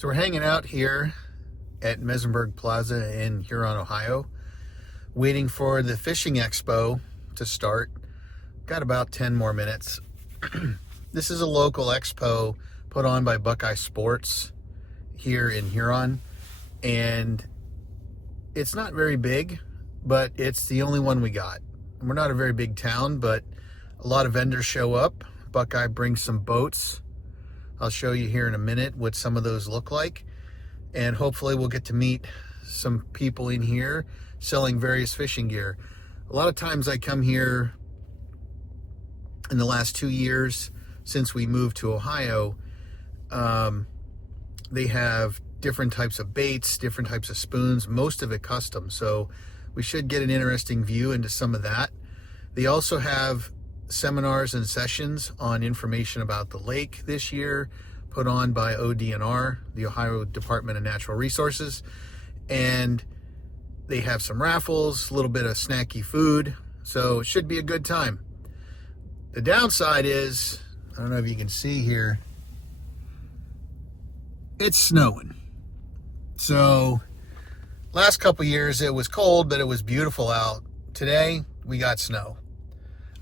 So we're hanging out here at Messenberg Plaza in Huron, Ohio, waiting for the Fishing Expo to start. Got about 10 more minutes. This is a local expo put on by Buckeye Sports here in Huron, and it's not very big, but it's the only one we got. And we're not a very big town, but a lot of vendors show up. Buckeye brings some boats. I'll show you here in a minute what some of those look like, and hopefully we'll get to meet some people in here selling various fishing gear. A lot of times I come here in the last 2 years since we moved to Ohio. They have different types of baits, different types of spoons, most of it custom, so we should get an interesting view into some of that. They also have seminars and sessions on information about the lake this year, put on by ODNR, the Ohio Department of Natural Resources, and they have some raffles, a little bit of snacky food, so it should be a good time. The downside is, I don't know if you can see here, it's snowing. So last couple years it was cold, but it was beautiful out. Today we got snow.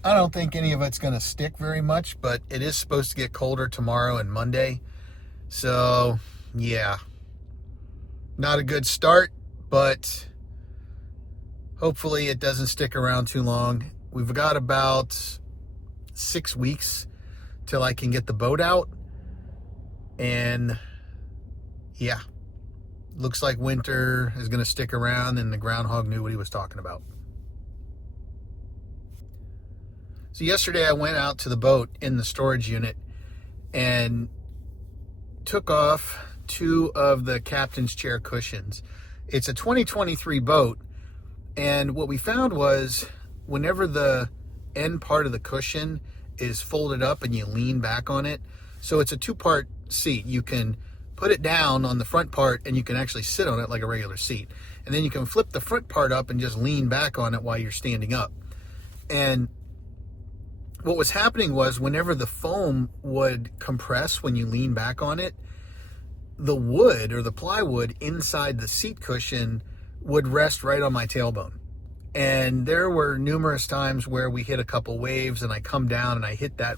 I don't think any of it's going to stick very much, but it is supposed to get colder tomorrow and Monday. So, yeah. Not a good start, but hopefully it doesn't stick around too long. We've got about 6 weeks till I can get the boat out. And, yeah. Looks like winter is going to stick around, and the groundhog knew what he was talking about. So yesterday I went out to the boat in the storage unit and took off 2 of the captain's chair cushions. It's a 2023 boat, and what we found was whenever the end part of the cushion is folded up and you lean back on it, so it's a 2-part seat. You can put it down on the front part and you can actually sit on it like a regular seat. And then you can flip the front part up and just lean back on it while you're standing up. And what was happening was whenever the foam would compress when you lean back on it, the wood or the plywood inside the seat cushion would rest right on my tailbone. And there were numerous times where we hit a couple waves and I come down and I hit that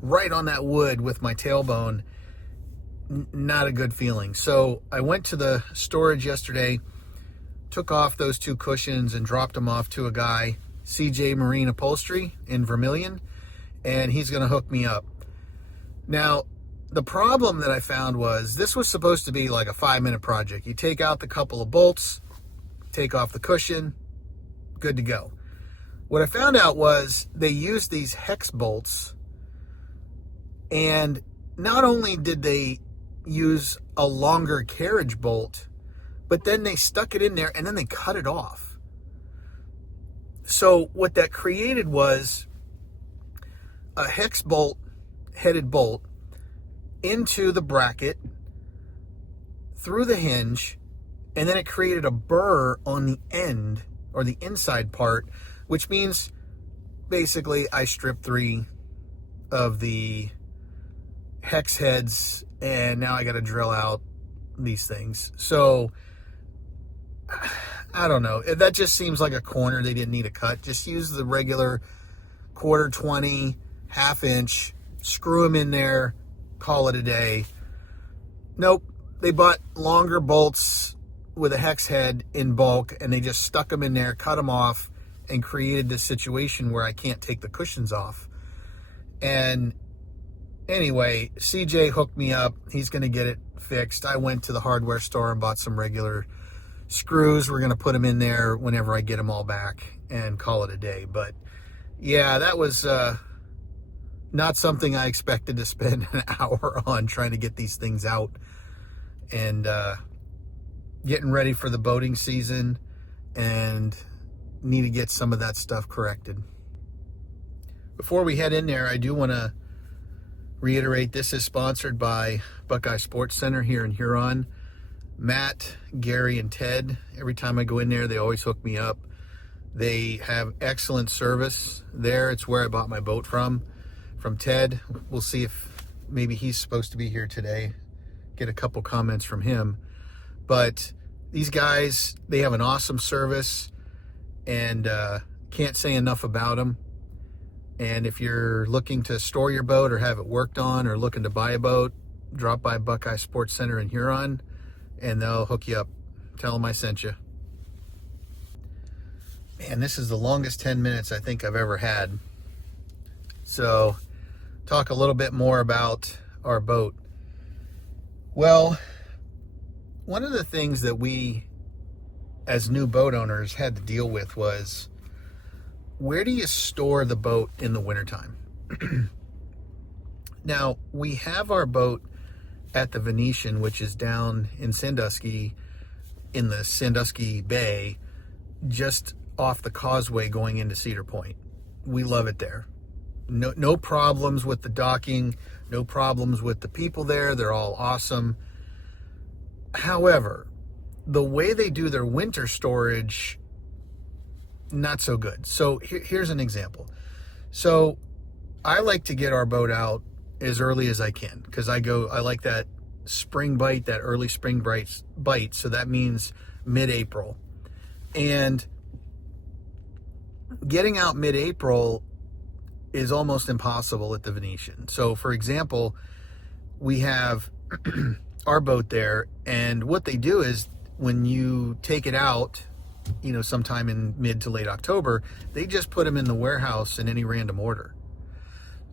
right on that wood with my tailbone. Not a good feeling. So I went to the storage yesterday, took off those 2 cushions and dropped them off to a guy, CJ Marine Upholstery in Vermilion, and he's going to hook me up. Now, the problem that I found was this was supposed to be like a 5-minute project. You take out the couple of bolts, take off the cushion, good to go. What I found out was they used these hex bolts, and not only did they use a longer carriage bolt, but then they stuck it in there and then they cut it off. So what that created was a hex bolt, headed bolt, into the bracket, through the hinge, and then it created a burr on the end, or the inside part, which means basically I stripped 3 of the hex heads, and now I got to drill out these things. So I don't know. That just seems like a corner they didn't need to cut. Just use the regular 1/4-20, 1/2 inch, screw them in there, call it a day. Nope. They bought longer bolts with a hex head in bulk, and they just stuck them in there, cut them off, and created this situation where I can't take the cushions off. And anyway, CJ hooked me up. He's going to get it fixed. I went to the hardware store and bought some regular screws. We're going to put them in there whenever I get them all back and call it a day. But yeah, that was not something I expected to spend an hour on, trying to get these things out and getting ready for the boating season, and need to get some of that stuff corrected. Before we head in there, I do want to reiterate, this is sponsored by Buckeye Sports Center here in Huron. Matt, Gary, and Ted, every time I go in there, they always hook me up. They have excellent service there. It's where I bought my boat from Ted. We'll see if maybe he's supposed to be here today. get a couple comments from him. But these guys, they have an awesome service, and can't say enough about them. And if you're looking to store your boat or have it worked on, or looking to buy a boat, drop by Buckeye Sports Center in Huron and they'll hook you up. Tell them I sent you. Man, this is the longest 10 minutes I think I've ever had. So, talk a little bit more about our boat. Well, one of the things that we, as new boat owners, had to deal with was, where do you store the boat in the wintertime? Now, we have our boat at the Venetian, which is down in Sandusky, in the Sandusky Bay, just off the causeway going into Cedar Point. We love it there. No problems with the docking, no problems with the people there. They're all awesome. However, the way they do their winter storage, not so good. So here's an example. So I like to get our boat out as early as I can, because I like that spring bite, that early spring bite. So that means mid-April. And getting out mid-April is almost impossible at the Venetian. So for example, we have our boat there, and what they do is, when you take it out, sometime in mid to late October, they just put them in the warehouse in any random order.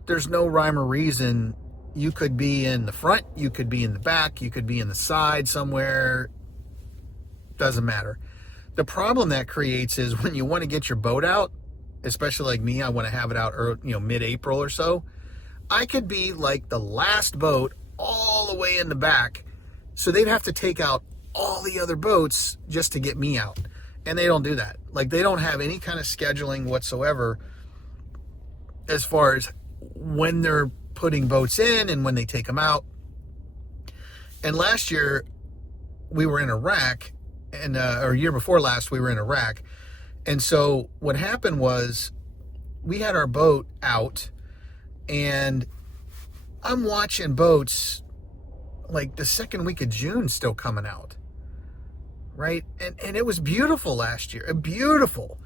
There's no rhyme or reason. You could be in the front, you could be in the back, you could be in the side somewhere. Doesn't matter. The problem that creates is, when you want to get your boat out, especially like me, I want to have it out mid-April or so. I could be like the last boat all the way in the back. So they'd have to take out all the other boats just to get me out. And they don't do that. Like, they don't have any kind of scheduling whatsoever as far as when they're putting boats in and when they take them out. And last year we were in Iraq, and or year before last we were in Iraq. And so what happened was, we had our boat out, and I'm watching boats like the second week of June still coming out. Right? And it was beautiful last year. Beautiful.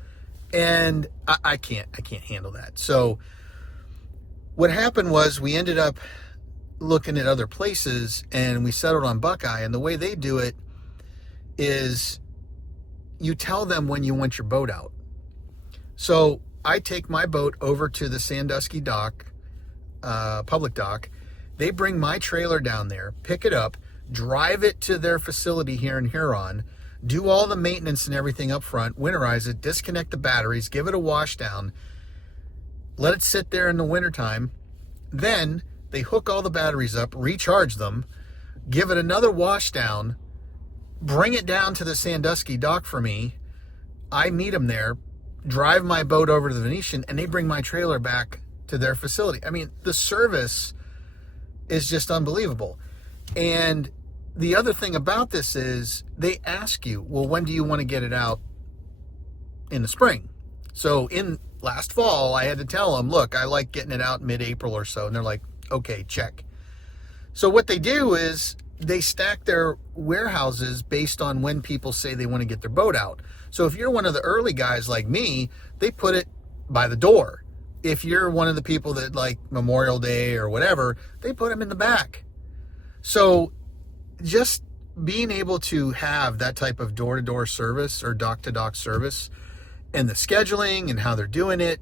And I can't handle that. So what happened was, we ended up looking at other places, and we settled on Buckeye. And the way they do it is, you tell them when you want your boat out. So I take my boat over to the Sandusky dock, public dock. They bring my trailer down there, pick it up, drive it to their facility here in Huron, do all the maintenance and everything up front, winterize it, disconnect the batteries, give it a wash down, let it sit there in the wintertime. Then they hook all the batteries up, recharge them, give it another wash down, bring it down to the Sandusky dock for me. I meet them there, drive my boat over to the Venetian, and they bring my trailer back to their facility. I mean, the service is just unbelievable. And the other thing about this is, they ask you, well, when do you want to get it out in the spring? So in last fall, I had to tell them, look, I like getting it out mid-April or so. And they're like, okay, check. So what they do is, they stack their warehouses based on when people say they want to get their boat out. So if you're one of the early guys like me, they put it by the door. If you're one of the people that like Memorial Day or whatever, they put them in the back. So just being able to have that type of door-to-door service or dock-to-dock service, and the scheduling and how they're doing it,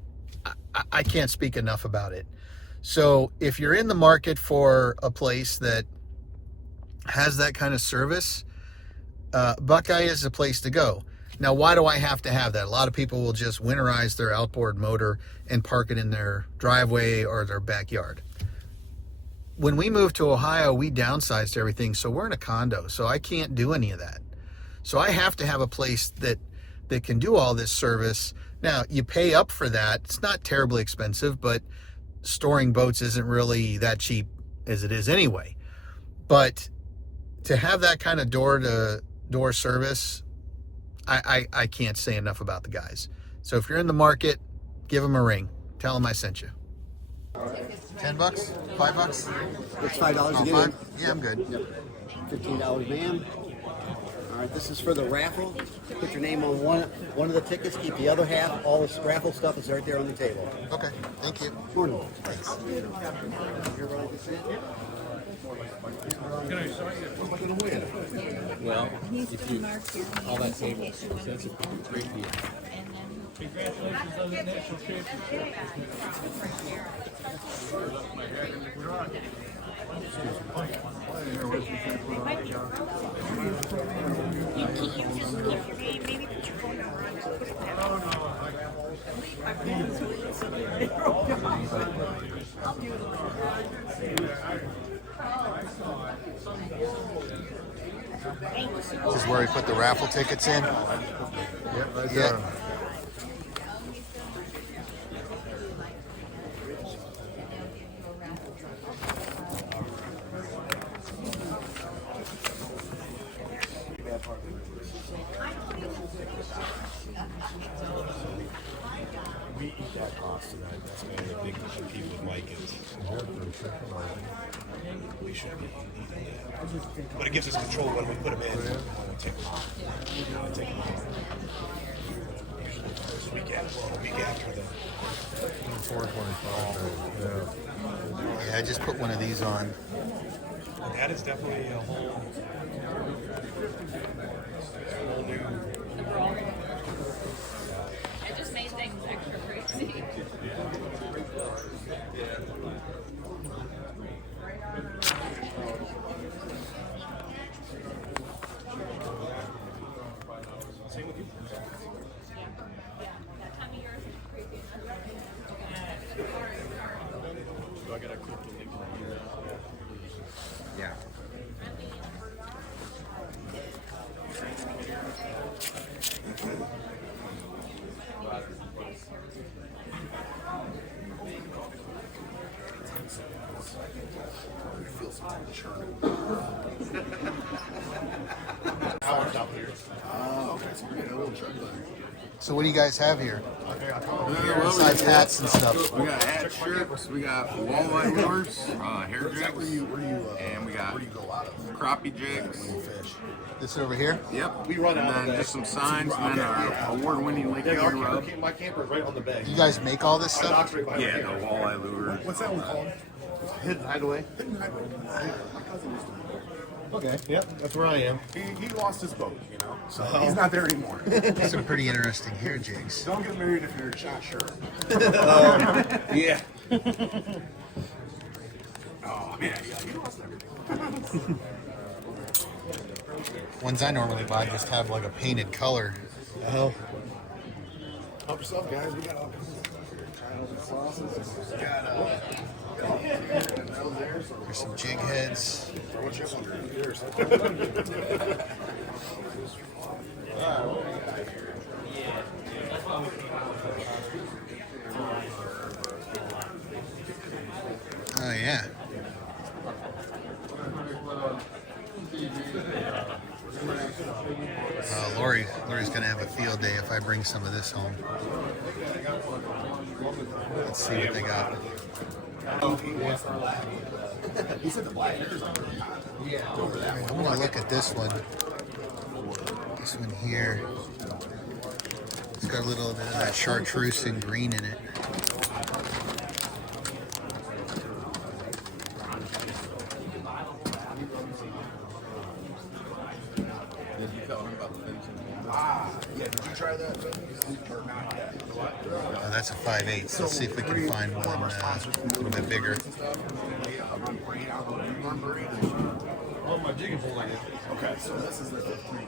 I can't speak enough about it. So if you're in the market for a place that has that kind of service, Buckeye is the place to go. Now, why do I have to have that? A lot of people will just winterize their outboard motor and park it in their driveway or their backyard. When we moved to Ohio, we downsized everything, so we're in a condo, so I can't do any of that. So I have to have a place that can do all this service. Now, you pay up for that. It's not terribly expensive, but storing boats isn't really that cheap as it is anyway. But to have that kind of door-to-door service, I can't say enough about the guys. So if you're in the market, give them a ring. Tell them I sent you. $10? $5? It's $5 Oh, to get in. Yeah, I'm good. Yep. $15, ma'am. All right, this is for the raffle. Put your name on one of the tickets. Keep the other half. All this raffle stuff is right there on the table. Okay, thank you. Morning. Thanks. Well, if you all that table, that's a great deal. Congratulations on the national championship. You just keep your name, maybe put your phone number on it, put it there. This is where we put the raffle tickets in. Yep, right Yeah. there. We eat that cost tonight. That's one of the big people with Mike is. We should be eating that. But it gives us control when we put them in. When we take them out. When we take them out. Usually the first weekend, well, the week after the. 425. Yeah. Yeah, I just put one of these on. That is definitely a whole new. I just made things extra crazy. Same with you. Do I gotta click the link on here? Yeah. So what do you guys have here? Besides hats and stuff. We got hat shirts, we got walleye lures, hair jigs, and we got crappie jigs. This over here? Yep. And then just some signs, and then an award-winning Lake Erie rub. My camper's right on the bay. You guys make all this stuff? Yeah, the walleye lure. What's that one called? Hidden Hideaway. Okay, yep, that's where I am. He lost his boat, you know, so he's not there anymore. Some pretty interesting hair jigs. Don't get married if you're not sure. Yeah. Oh man, yeah, he lost everything. Ones I normally buy just have like a painted color. Help yourself, guys. We got all kinds of stuff here. Sauces. We got There's some jig heads. throw a chip on your ears. Oh yeah. Lori's gonna have a field day if I bring some of this home. Let's see what they got. He said the black hair's on. I want to look at this one. This one here. It's got a little bit of that chartreuse and green in it. Yeah, did you try that? Or not yet? Oh, that's a 5/8. Let's see if we can find one a little bit bigger. Oh, my jigging pole like it. Okay, so this is the 15.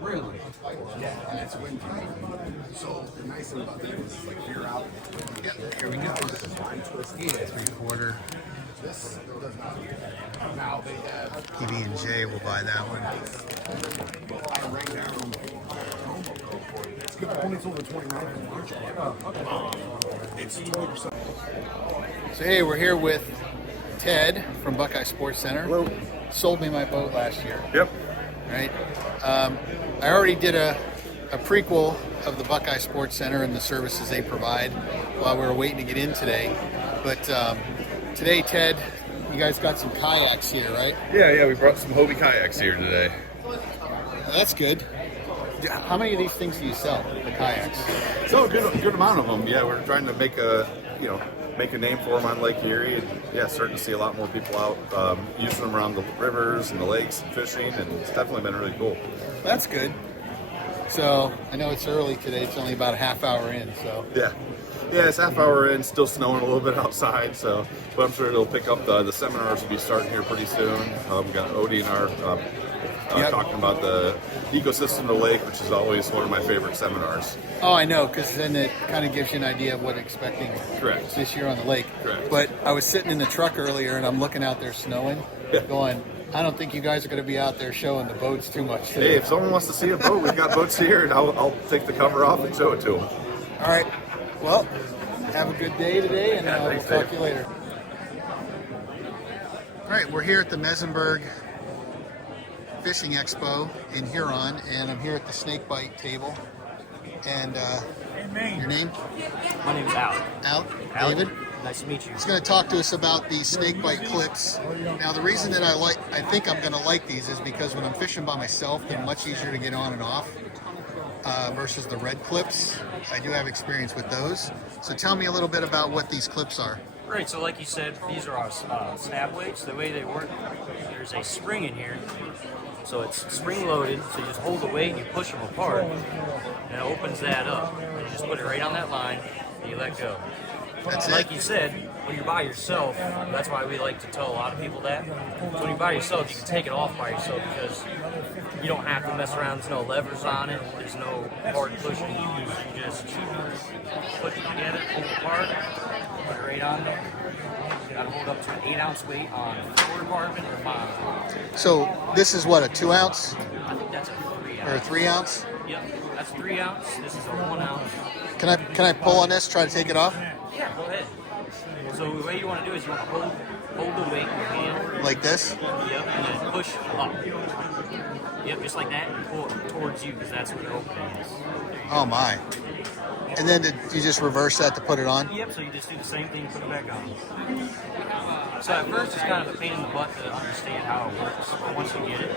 Really? Yeah, and it's windy. So the nice thing about that is like if you're out. Yeah, here we go. This is line twisted. 3/4. This does not. Now they have. PB&J will buy that one. Right down. It's good. Only till the 29th of March. It's 20%. So hey, we're here with Ted from Buckeye Sports Center. Hello. Sold me my boat last year. Yep. Right? I already did a prequel of the Buckeye Sports Center and the services they provide while we were waiting to get in today. But today, Ted, You guys got some kayaks here, right? Yeah, we brought some Hobie kayaks here today. That's good. How many of these things do you sell, the kayaks? So a good amount of them. Yeah, we're trying to make a name for them on Lake Erie, and yeah, starting to see a lot more people out using them around the rivers and the lakes and fishing, and it's definitely been really cool. That's good. So I know it's early today. It's only about a half hour in. So Yeah, it's half hour in, still snowing a little bit outside. So, but I'm sure it'll pick up. The seminars will be starting here pretty soon. We got Odie and our talking about the ecosystem of the lake, which is always one of my favorite seminars. Oh, I know, because then it kind of gives you an idea of what expecting Correct. this year on the lake. Correct. But I was sitting in the truck earlier, and I'm looking out there snowing, going, I don't think you guys are going to be out there showing the boats too much today. Hey, if someone wants to see a boat, we've got boats here, and I'll take the cover off and show it to them. All right. Well, have a good day today, and we'll thanks, talk Dave. to you later. All right, we're here at the Mesenberg Fishing Expo in Huron, and I'm here at the snake bite table. And your name? My name's Al. Al? David? Nice to meet you. He's going to talk to us about these snake bite clips. Now, the reason that I think I'm going to like these is because when I'm fishing by myself, they're much easier to get on and off versus the red clips. I do have experience with those. So tell me a little bit about what these clips are. Right, so like you said, these are our snap weights. The way they work, there's a spring in here. So it's spring loaded, so you just hold the weight and you push them apart, and it opens that up. And you just put it right on that line, and you let go. That's Like it? you said, when you're by yourself, that's why we like to tell a lot of people that. So when you're by yourself, you can take it off by yourself because you don't have to mess around. There's no levers on it. There's no hard pushing. You just put it together, pull it apart, put it right on there. You gotta hold up to an 8-ounce weight on the forward part of it or bottom. So this is what, a 2 ounce I think that's a 3 ounce. or a 3 ounce? Yep, that's 3 ounce. This is a 1 ounce. Can I pull on this, try to take it off? Yeah, go ahead. So the way you want to do is you want to hold the weight in your hand. Like this? Yep, and then push up. Yep, just like that, and pull it towards you because that's where the opening is. Oh my. And then did you just reverse that to put it on? Yep, so you just do the same thing, put it back on. So at first it's kind of a pain in the butt to understand how it works, but once you get it,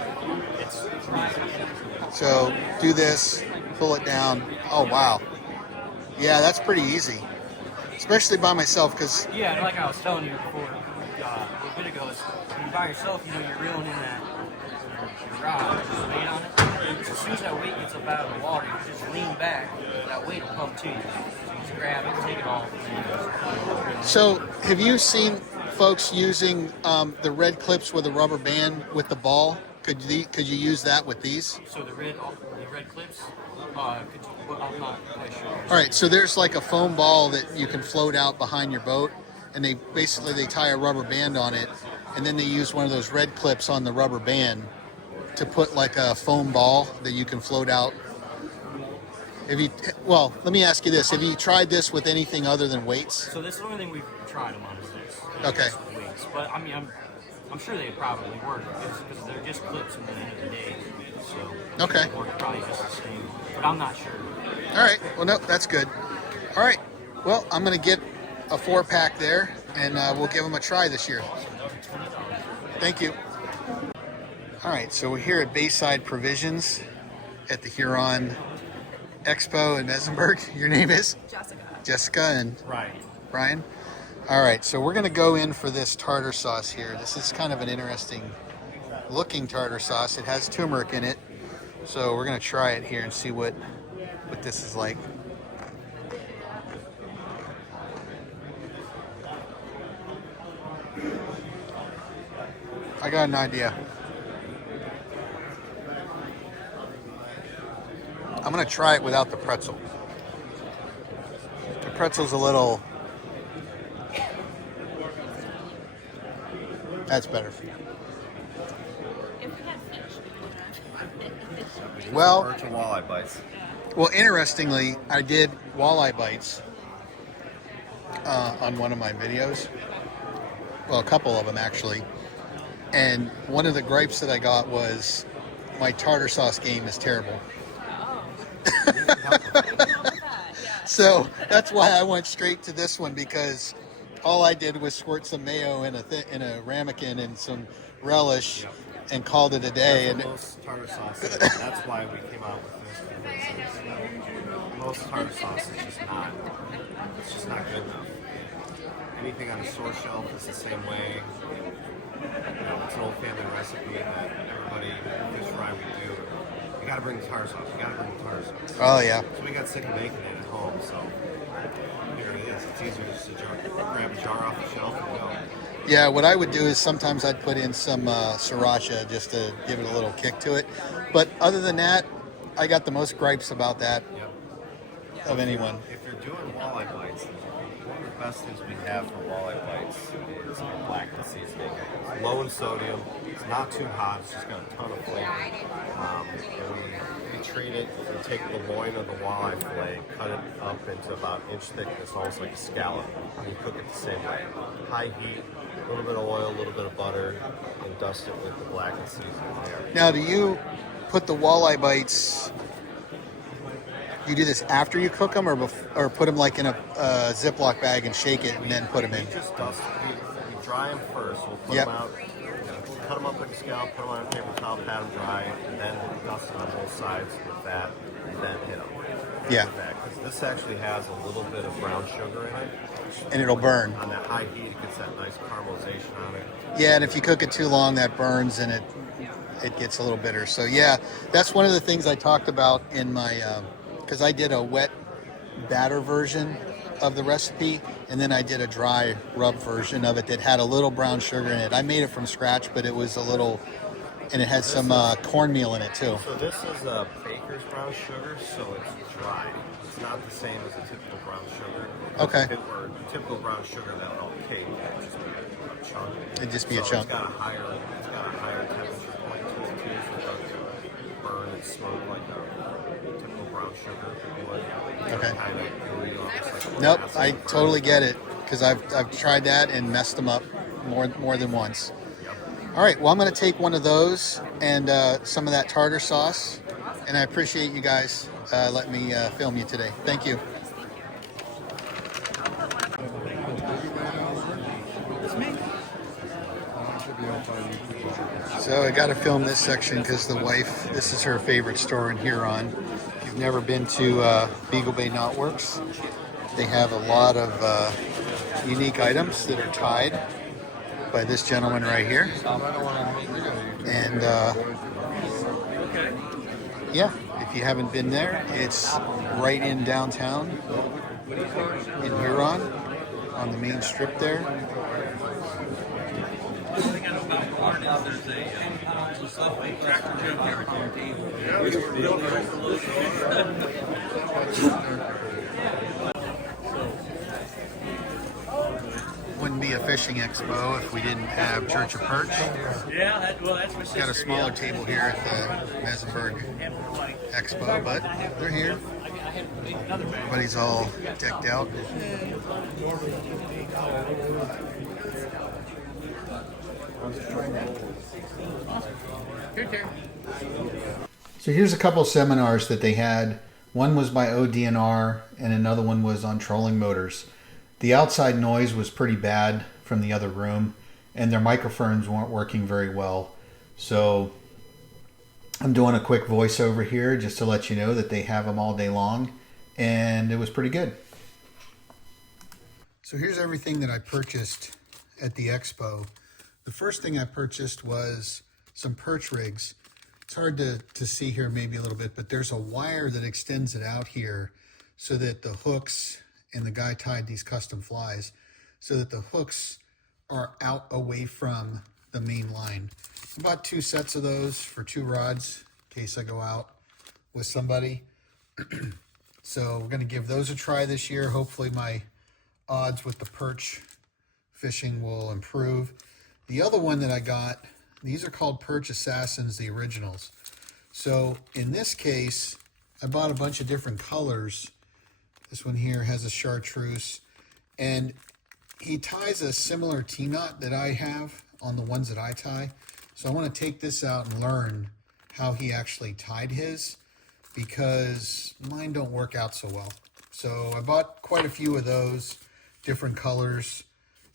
it's easy. So do this, pull it down. Oh wow. Yeah, that's pretty easy. Especially by myself, because Yeah, and like I was telling you before, a little bit ago, is when you're by yourself, you know, you're reeling in that rod, just weight on it. So as soon as that weight gets up out of the water, you just lean back, that weight will come to you. So you just grab it, take it off, and then you just So, have you seen folks using the red clips with a rubber band with the ball? Could you use that with these? So the red clips, could you, well, I'm not quite sure. All right, so there's like a foam ball that you can float out behind your boat, and they tie a rubber band on it, and then they use one of those red clips on the rubber band to put like a foam ball that you can float out. Well, let me ask you this: have you tried this with anything other than weights? So this is the only thing we've tried them on is this. Okay. Just weights. But I mean, I'm sure they probably work because they're just clips at the end of the day. So Okay. they work probably just the same. But I'm not sure. All right. Well, no, that's good. All right. Well, I'm going to get a 4-pack there, and we'll give them a try this year. Thank you. All right. So we're here at Bayside Provisions at the Huron Expo in Mesenberg. Your name is? Jessica. Jessica and Right. Brian. All right. So we're going to go in for this tartar sauce here. This is kind of an interesting looking tartar sauce. It has turmeric in it. So we're going to try it here and see what this is like. I got an idea. I'm going to try it without the pretzel. The pretzel's a little... That's better for you. Well, Perch and walleye bites. Well, interestingly, I did walleye bites on one of my videos. Well, a couple of them actually. And one of the gripes that I got was my tartar sauce game is terrible. So that's why I went straight to this one, because all I did was squirt some mayo in a ramekin and some relish, and called it a day. And most tartar sauces, that's why we came out with this. Because most tartar sauce is just not. It's just not good enough. Anything on a store shelf is the same way. It's an old family recipe that everybody fish fry would do. You gotta bring the tartar sauce. You gotta bring the tartar sauce. Oh yeah. So we got sick of making it at home, so here it is. It's easier just to grab a jar off the shelf and go. Yeah, what I would do is sometimes I'd put in some sriracha just to give it a little kick to it. But other than that, I got the most gripes about that of anyone. If you're doing walleye bites, one of the best things we have for walleye bites is our blackened seasoning. It's low in sodium, it's not too hot, it's just got a ton of flavor. And we treat it, we take the loin of the walleye fillet, cut it up into about inch thickness, almost like a scallop, and you cook it the same way. High heat, a little bit of oil, a little bit of butter, and dust it with the blackened seasoning there. Now, do you put the walleye bites, you do this after you cook them, or put them like in a Ziploc bag and shake it and then put them in? We just dust, we dry them first, we'll put them out, cut them up like a scallop, put them on a paper towel, pat them dry, and then dust them on both sides with that, and then hit them. Yeah. Because this actually has a little bit of brown sugar in it. And it'll burn. On that high heat, it gets that nice caramelization on it. Yeah, and if you cook it too long, that burns and it gets a little bitter. So yeah, that's one of the things I talked about in my, because I did a wet batter version of the recipe, and then I did a dry rub version of it that had a little brown sugar in it. I made it from scratch, but it was a little, and it had some cornmeal in it too. So this is a baker's brown sugar, so it's dry. It's not the same as a typical brown sugar. Okay. If it were typical brown sugar, that would all cake. It would just be a chunk. It'd just be a so chunk. It's got a higher temperature point to it too, so it doesn't burn and smoke like a typical brown sugar would. Okay. Kind of gooey, almost like Nope, acid I burn. totally get it, because I've tried that and messed them up more than once. All right, well, I'm going to take one of those and some of that tartar sauce, and I appreciate you guys letting me film you today. Thank you. So I got to film this section because the wife, this is her favorite store in Huron. If you've never been to Beagle Bay Knotworks, they have a lot of unique items that are tied by this gentleman right here. And yeah, if you haven't been there, it's right in downtown in Huron on the main strip there. Wouldn't be a fishing expo if we didn't have Church of Perch. Yeah, that's my sister. Got a smaller table here at the Mesenberg Expo, but they're here. Everybody's all decked out. So here's a couple seminars that they had. One was by ODNR and another one was on trolling motors. The outside noise was pretty bad from the other room, and their microphones weren't working very well. So I'm doing a quick voiceover here just to let you know that they have them all day long, and it was pretty good. So here's everything that I purchased at the expo. The first thing I purchased was some perch rigs. It's hard to see here maybe a little bit, but there's a wire that extends it out here so that the hooks, and the guy tied these custom flies, so that the hooks are out away from the main line. I bought 2 sets of those for 2 rods in case I go out with somebody. So we're going to give those a try this year. Hopefully my odds with the perch fishing will improve. The other one that I got, these are called Perch Assassins, the originals. So in this case, I bought a bunch of different colors. This one here has a chartreuse, and he ties a similar T-knot that I have on the ones that I tie. So I want to take this out and learn how he actually tied his, because mine don't work out so well. So I bought quite a few of those different colors.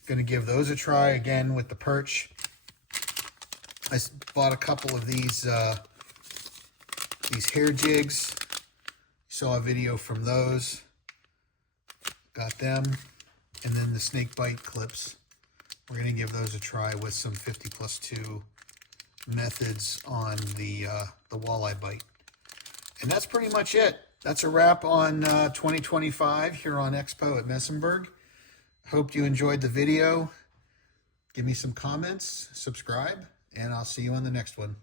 Going to give those a try again with the Perch. I bought a couple of these hair jigs. Saw a video from those. Got them. And then the snake bite clips. We're going to give those a try with some 50+2 methods on the walleye bite. And that's pretty much it. That's a wrap on 2025 here on Expo at Mesenberg. Hope you enjoyed the video. Give me some comments, subscribe, and I'll see you on the next one.